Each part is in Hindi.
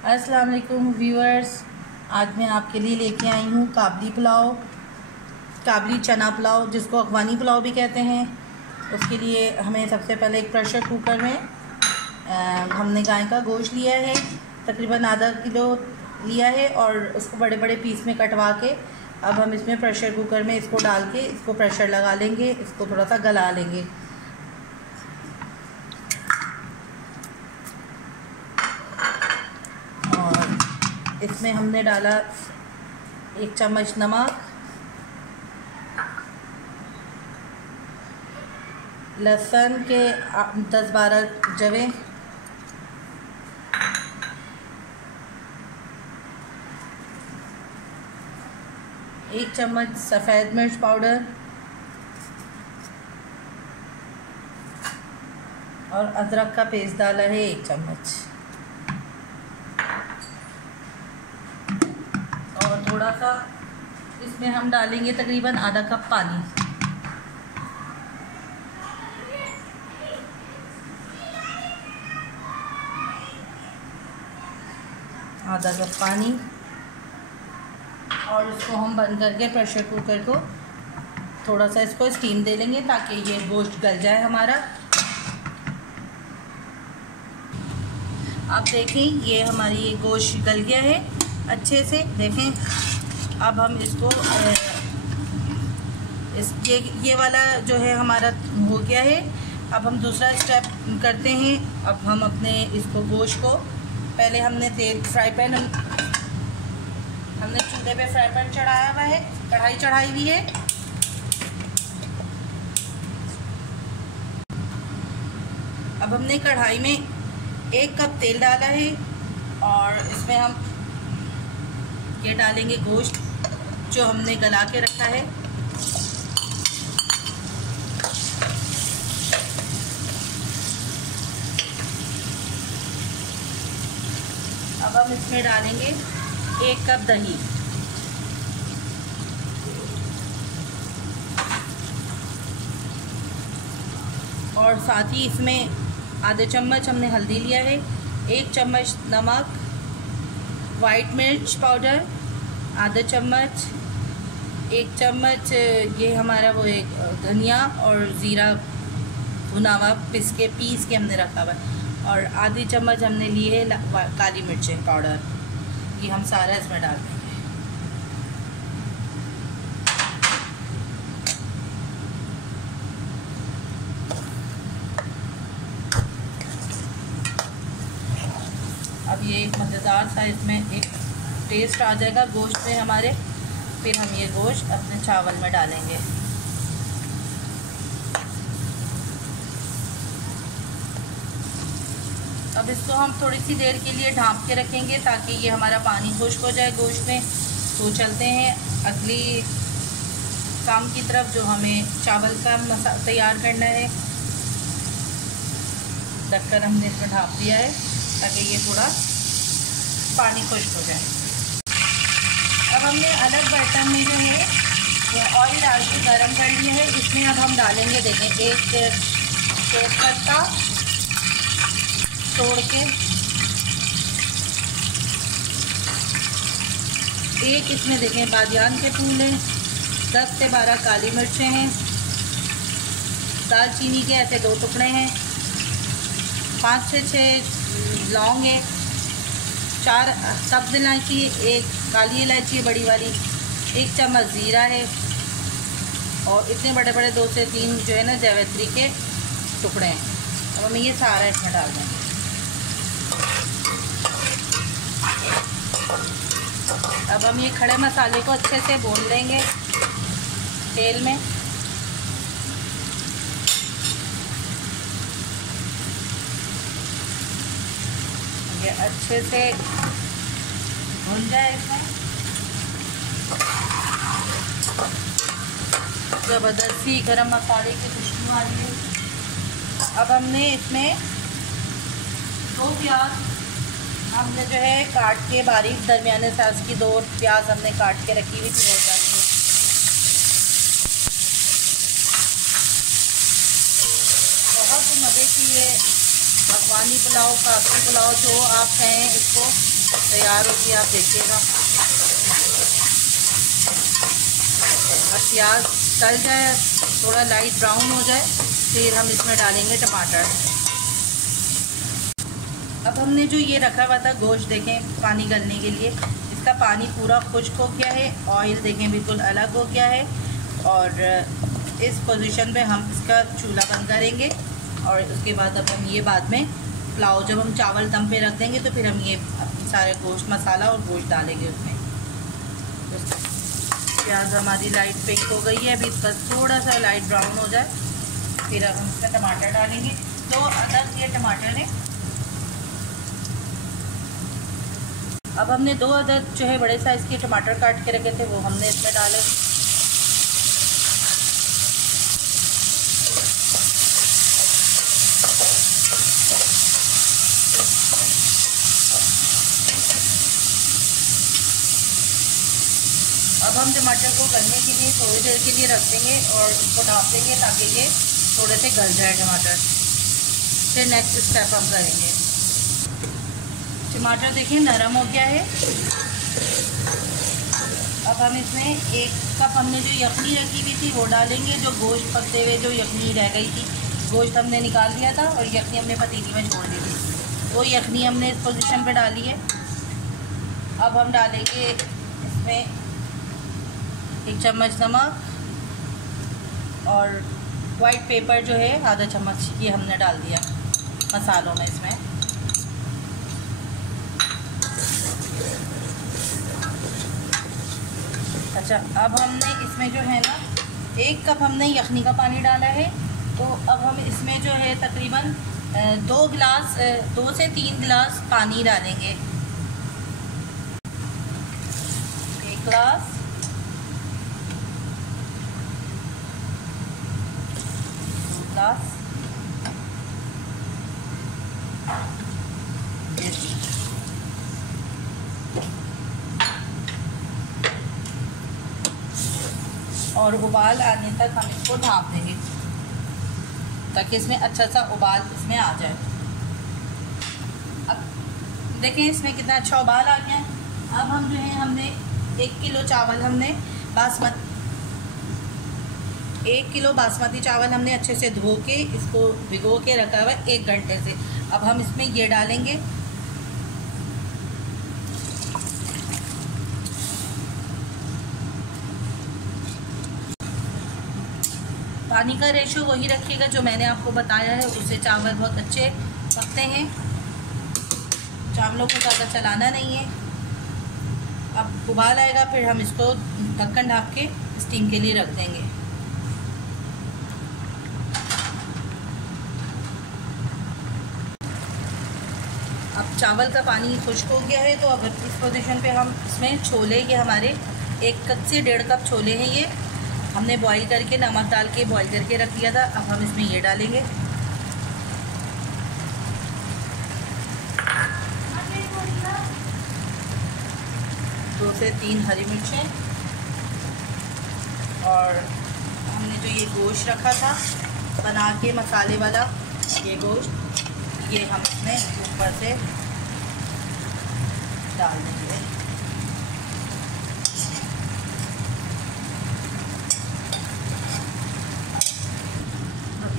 अस्सलाम वालेकुम व्यूअर्स, आज मैं आपके लिए लेके आई हूँ काबली पुलाव, काबली चना पुलाव जिसको अफ़गानी पुलाव भी कहते हैं। उसके लिए हमें सबसे पहले एक प्रेशर कुकर में हमने गाय का गोश्त लिया है, तकरीबन आधा किलो लिया है, और उसको बड़े बड़े पीस में कटवा के अब हम इसमें प्रेशर कुकर में इसको डाल के इसको प्रेशर लगा लेंगे, इसको थोड़ा सा गला लेंगे। इसमें हमने डाला 1 चम्मच नमक, लहसुन के 10-12 जवे, एक चम्मच सफ़ेद मिर्च पाउडर और अदरक का पेस्ट डाला है 1 चम्मच, और थोड़ा सा इसमें हम डालेंगे तकरीबन आधा कप पानी। आधा कप पानी, और इसको हम बंद करके प्रेशर कुकर को थोड़ा सा इसको स्टीम दे लेंगे ताकि ये गोश्त गल जाए हमारा। आप देखें ये हमारी ये गोश्त गल गया है अच्छे से, देखें। अब हम इसको ये वाला जो है हमारा हो गया है। अब हम दूसरा स्टेप करते हैं। अब हम अपने इसको गोश्त को पहले हमने हमने चूल्हे पे फ्राई पैन चढ़ाया हुआ है, कढ़ाई चढ़ाई हुई है। अब हमने कढ़ाई में 1 कप तेल डाला है, और इसमें हम ये डालेंगे गोश्त जो हमने गला के रखा है। अब हम इसमें डालेंगे 1 कप दही, और साथ ही इसमें आधे चम्मच हमने हल्दी लिया है, 1 चम्मच नमक, वाइट मिर्च पाउडर आधा चम्मच, 1 चम्मच ये हमारा वो एक धनिया और ज़ीरा भुना हुआ पीस के हमने रखा हुआ है, और आधी चम्मच हमने ली है काली मिर्चें पाउडर। ये हम सारा इसमें डाल देंगे। अब ये एक मज़ेदार सा इसमें एक टेस्ट आ जाएगा गोश्त में हमारे। फिर हम ये गोश्त अपने चावल में डालेंगे। अब इसको हम थोड़ी सी देर के लिए ढाँप के रखेंगे ताकि ये हमारा पानी खुश्क हो जाए गोश्त में। तो चलते हैं अगली काम की तरफ, जो हमें चावल का मसाला तैयार करना है। ढककर हमने इसमें ढाँप दिया है ताकि ये थोड़ा पानी खुश्क हो जाए। अब हमने अलग बर्तन में जो है वो ऑयल डाल के गर्म कर लिया है। इसमें अब हम डालेंगे, देखें, 1 तेज़पत्ता तोड़ के, 1 इसमें देखें बादियान के फूल हैं, 10 से 12 काली मिर्चें हैं, दालचीनी के ऐसे 2 टुकड़े हैं, 5 से 6 लौंग है, 4 सब्ज़ इलायची, 1 काली इलायची है बड़ी वाली, 1 चम्मच ज़ीरा है, और इतने बड़े बड़े 2 से 3 जो है ना जावित्री के टुकड़े हैं। अब हमें ये सारा इसमें डाल देंगे। अब हम ये खड़े मसाले को अच्छे से भून लेंगे तेल में। ये अच्छे से भून जाए इसमें। ज़बरदस्ती गरम मसाले की खुशबू आ रही है। अब हमने इसमें 2 प्याज हमने जो है काट के बारीक दरमियाने साइज़ की 2 प्याज हमने काट के रखी हुई थी, वो डाल दी। बहुत मज़े की ये अफ़गानी पुलाव, काबली पुलाव जो आप कहें इसको, तैयार होगी, आप देखिएगा। अब प्याज तल जाए, थोड़ा लाइट ब्राउन हो जाए, फिर हम इसमें डालेंगे टमाटर। अब हमने जो ये रखा हुआ था गोश्त, देखें पानी गलने के लिए, इसका पानी पूरा खुश्क हो गया है, ऑयल देखें बिल्कुल अलग हो गया है। और इस पोजीशन पे हम इसका चूल्हा बंद करेंगे और उसके बाद अब हम ये बाद में पुलाव, जब हम चावल दम पे रख देंगे तो फिर हम ये सारे गोश्त मसाला और गोश्त डालेंगे उसमें। प्याज हमारी लाइट पिंक हो गई है, अभी इसका थोड़ा सा लाइट ब्राउन हो जाए, फिर अब हम इसमें टमाटर डालेंगे। 2 अदद ये टमाटर है। अब हमने 2 अदद जो है बड़े साइज़ के टमाटर काट के रखे थे वो हमने इसमें डाले। अब हम टमाटर को गलने के लिए थोड़ी देर के लिए रख देंगे और उसको ढाँप देंगे ताकि ये थोड़े से गल जाए टमाटर। फिर नेक्स्ट स्टेप हम करेंगे। टमाटर देखिए नरम हो गया है। अब हम इसमें 1 कप हमने जो यखनी रखी हुई थी वो डालेंगे, जो गोश्त पकते हुए जो यखनी रह गई थी, गोश्त हमने निकाल लिया था और यखनी हमने पतीली में छोड़ दी थी, वो यखनी हमने इस पोजीशन पे डाली है। अब हम डालेंगे इसमें 1 चम्मच नमक और वाइट पेपर जो है आधा चम्मच, ये हमने डाल दिया मसालों में इसमें। अच्छा, अब हमने इसमें जो है ना 1 कप हमने यखनी का पानी डाला है, तो अब हम इसमें जो है तकरीबन 2 से 3 गिलास पानी डालेंगे। 1 गिलास, 2 गिलास, और उबाल आने तक हम इसको ढाँप देंगे ताकि इसमें अच्छा सा उबाल इसमें आ जाए। अब देखें इसमें कितना अच्छा उबाल आ गया है। अब हम जो है हमने 1 किलो चावल हमने 1 किलो बासमती चावल हमने अच्छे से धो के इसको भिगो के रखा हुआ है 1 घंटे से। अब हम इसमें ये डालेंगे, पानी का रेशो वही रखिएगा जो मैंने आपको बताया है, उससे चावल बहुत अच्छे पकते हैं। चावलों को ज़्यादा चलाना नहीं है। अब उबाल आएगा, फिर हम इसको ढक्कन ढाँप के स्टीम के लिए रख देंगे। अब चावल का पानी खुश्क हो गया है, तो अब इस पोजीशन पे हम इसमें छोले, ये हमारे 1 कप से 1.5 कप छोले हैं, ये हमने बॉईल करके नमक डाल के बॉईल करके रख दिया था। अब हम इसमें ये डालेंगे, दो से 3 हरी मिर्चें, और हमने जो ये गोश्त रखा था बना के मसाले वाला, ये गोश्त, ये हम इसमें ऊपर से डाल देंगे।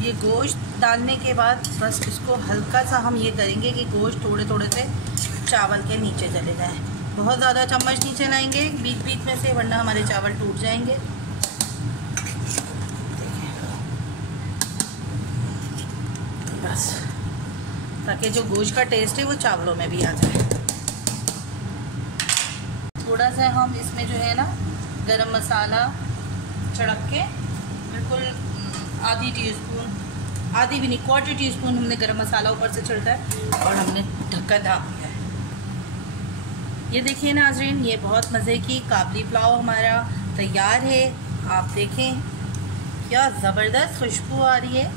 ये गोश्त डालने के बाद बस इसको हल्का सा हम ये करेंगे कि गोश्त थोड़े थोड़े से चावल के नीचे चले जाए। बहुत ज़्यादा चम्मच नीचे लाएंगे बीच बीच में से, वरना हमारे चावल टूट जाएंगे। बस ताकि जो गोश्त का टेस्ट है वो चावलों में भी आ जाए। थोड़ा सा हम इसमें जो है ना गरम मसाला छिड़क के, बिल्कुल आधी टीस्पून, आधी भी नहीं, 1/4 टीस्पून हमने गरम मसाला ऊपर से छिड़का है और हमने ढक्कन ढाँप दिया है। ये देखिए नाज़रीन, ये बहुत मज़े की काबली पुलाव हमारा तैयार है। आप देखें क्या ज़बरदस्त खुशबू आ रही है,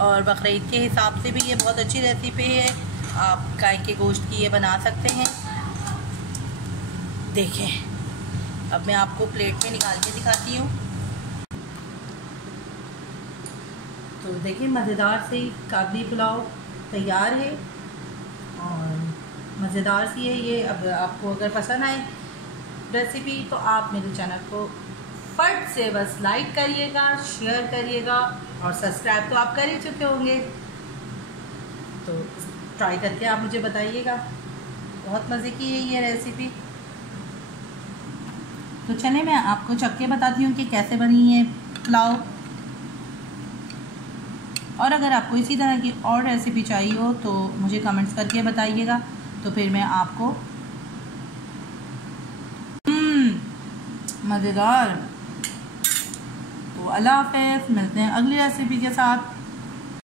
और बकरीद के हिसाब से भी ये बहुत अच्छी रेसिपी है। आप गाय के गोश्त की ये बना सकते हैं। देखें, अब मैं आपको प्लेट में निकाल के दिखाती हूँ। तो देखिए मज़ेदार से काबली पुलाव तैयार है। और मज़ेदार सी है ये। अब आपको अगर पसंद आए रेसिपी तो आप मेरे चैनल को फट से बस लाइक करिएगा, शेयर करिएगा और सब्सक्राइब तो आप कर ही चुके होंगे, तो ट्राई करके आप मुझे बताइएगा। बहुत मज़े की है ये रेसिपी। तो चलिए मैं आपको चख के बताती हूँ कि कैसे बनी है पुलाव। और अगर आपको इसी तरह की और रेसिपी चाहिए हो तो मुझे कमेंट्स करके बताइएगा, तो फिर मैं आपको मज़ेदार। तो अल्लाह हाफ़िज़, मिलते हैं अगली रेसिपी के साथ।